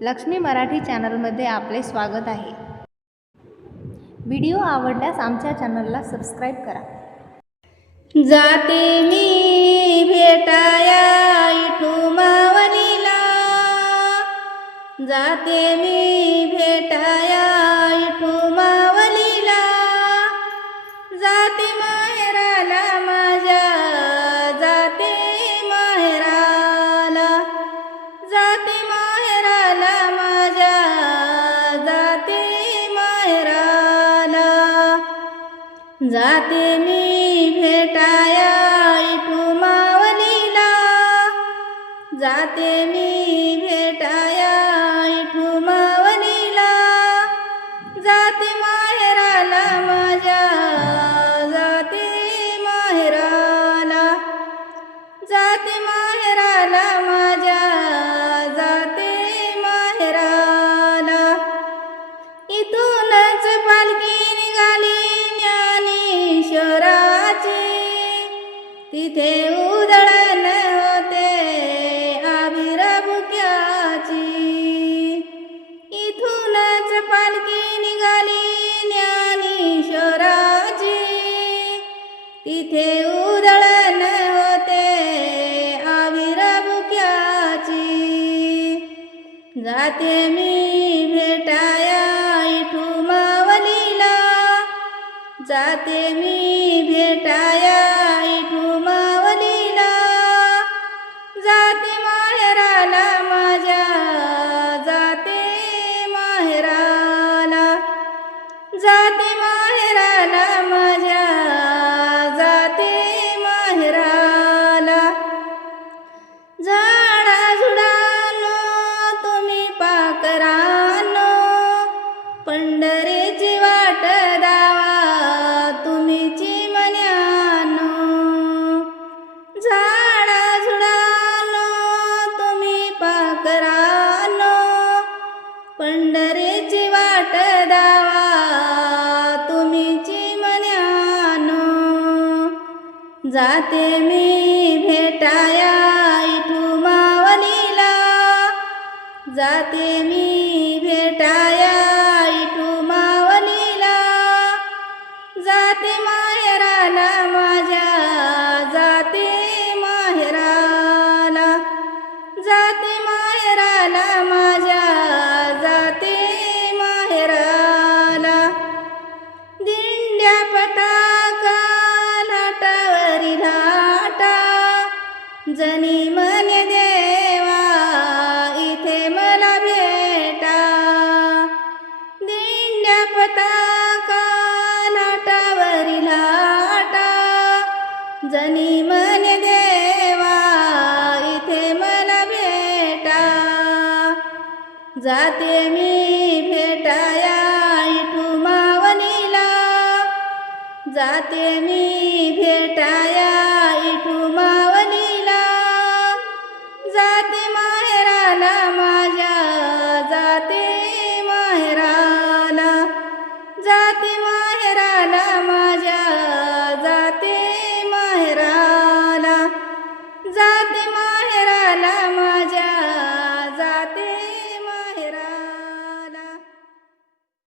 लक्ष्मी मराठी चॅनलमध्ये आपले स्वागत आहे। व्हिडिओ आवडल्यास आमच्या चॅनलला सबस्क्राईब करा। जाते मी भेटाया इठू मावलीला, जाते मी भेटाया इठू मावलीला, जाते माहेराला माझ्या, जाते माहेराला, जाते माहेराला माझ्या, जाते माहेराला, जाते मी भेटाया इठू मावलीला, जाते मी भेटाया इठू मावलीला, जाते माहेराला माझ्या, जाते माहेराला, जाते माहेराला माझ्या, जाते माहेराला, इथूनच पालखी निघाली ज्ञानेश्वराची, तिथे उधळण होते आविर बुक्याची, इथूनच पालखी निघाली ज्ञानेश्वराची, तिथे उधळण होते आविर बुक्याची, जाते मी भेटाया इठू मावलीला, जाते मी भेटाया इठू मावलीला, जाते माहेराला माझ्या, जाते माहेराला, जाते माहेराला माझ्या, जाते माहेराला, झाडाझुडानो तुम्ही पाखरानो, पंढरीची वाट दावा तुम्ही चिमण्यानो, झाडाझुडानो तुम्ही पाखरानो, पंढरीची वाट दावा तुम्ही चिमण्यानो, जाते मी भेटाया इठू मावलीला, जाते मी भेटाया इठू मावलीला, जाते माहेराला माझ्या, जाते माहेराला, जाते माहेराला माझ्या, जाते माहेराला, दिंड्या पताका लाटावरी लाटा, जनी म्हणे देवा इथे मला भेटा, दिंड्या पताका लाटावरी लाटा, जनी म्हणे देवा इथे मला भेटा, जाते मी भेटाया इठू मावलीला, जाते मी